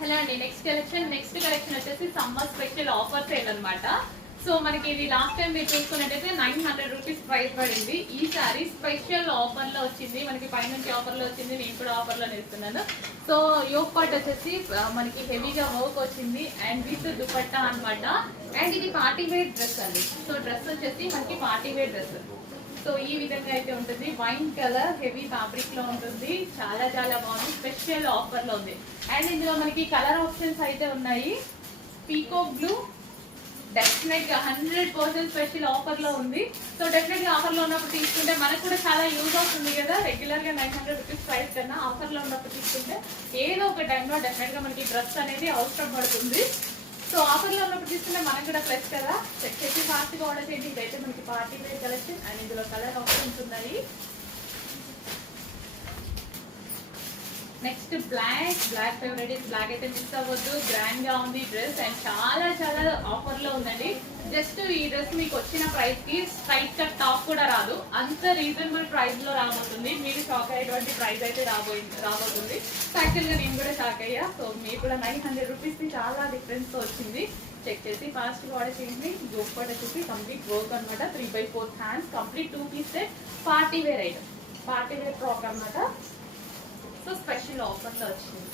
Hello అండి, next collection వచ్చేసి summer special offer sale అనమాట. సో మనకి ఇది లాస్ట్ టైం మీరు చూసుకున్నట్టయితే 900 రూపీస్ ప్రైస్ పడింది. ఈ సారీ స్పెషల్ ఆఫర్ లో వచ్చింది, మనకి పైనుంచి ఆఫర్ లో వచ్చింది, నేను కూడా ఆఫర్ లో నేస్తున్నాను. సో యోగ్ పార్ట్ వచ్చేసి మనకి హెవీగా వర్క్ వచ్చింది అండ్ విత్ దుపట్టా అనమాట. అండ్ ఇది పార్టీ వేర్ డ్రెస్ అండి. సో డ్రెస్ వచ్చేసి మనకి పార్టీ వేర్ డ్రెస్. సో ఈ విధంగా అయితే ఉంటుంది, వైన్ కలర్ హెవీ ఫ్యాబ్రిక్ లో ఉంటుంది, చాలా చాలా బాగుంది, స్పెషల్ ఆఫర్ లో ఉంది. అండ్ ఇందులో మనకి కలర్ ఆప్షన్స్ అయితే ఉన్నాయి. పీకాక్ బ్లూ డెఫినెట్ గా 100% స్పెషల్ ఆఫర్ లో ఉంది. సో డెఫినెట్ గా ఆఫర్ లో ఉన్నప్పుడు తీసుకుంటే మనకు కూడా చాలా యూజ్ అవుతుంది కదా. రెగ్యులర్ గా 900 రూపీస్ ప్రైస్ కన్నా ఆఫర్ లో ఉన్నప్పుడు తీసుకుంటే ఏదో ఒక టైంలో డెఫినెట్ గా మనకి డ్రెస్ అనేది అవసరం పడుతుంది. సో ఆఫర్ లో ఉన్నప్పుడు తీసుకుంటే మనకు కూడా ప్లస్ కదా. చెక్ చేసి ఫాస్ట్ గా ఆర్డర్ చేయండి. ఇదైతే మనకి పార్టీ వేర్ కలెక్షన్ అండ్ ఇందులో కలర్ ఆప్షన్స్ ఉన్నాయి. నెక్స్ట్ బ్లాక్ ఫేవరెట్, బ్లాక్ అయితే మిస్ అవ్వద్దు. గ్రాండ్ గా ఉంది డ్రెస్ అండ్ చాలా చాలా ఆఫర్ లో ఉందండి. జస్ట్ ఈ డ్రెస్ మీకు వచ్చిన ప్రైస్ కి స్ట్రైట్ కట్ టాప్ కూడా రాదు, అంత రీజనబుల్ ప్రైస్ లో రాబోతుంది. మీరు షాక్ అయ్యేటువంటి ప్రైస్ అయితే రాబోతుంది. సో యాక్చువల్ గా నేను కూడా షాక్ అయ్యా. సో మీరు కూడా 900 రూపీస్ కి చాలా డిఫరెన్స్ తో వచ్చింది. చెక్ చేసి ఫాస్ట్ గా ఆర్డర్ చేయండి. జోక్ పార్ట్ వచ్చేసి కంప్లీట్ వర్క్ అనమాట. 3/4 hands, complete 2 piece set, party wear item, party wear frock అనమాట. సో స్పెషల్ ఆఫర్ లో వచ్చింది.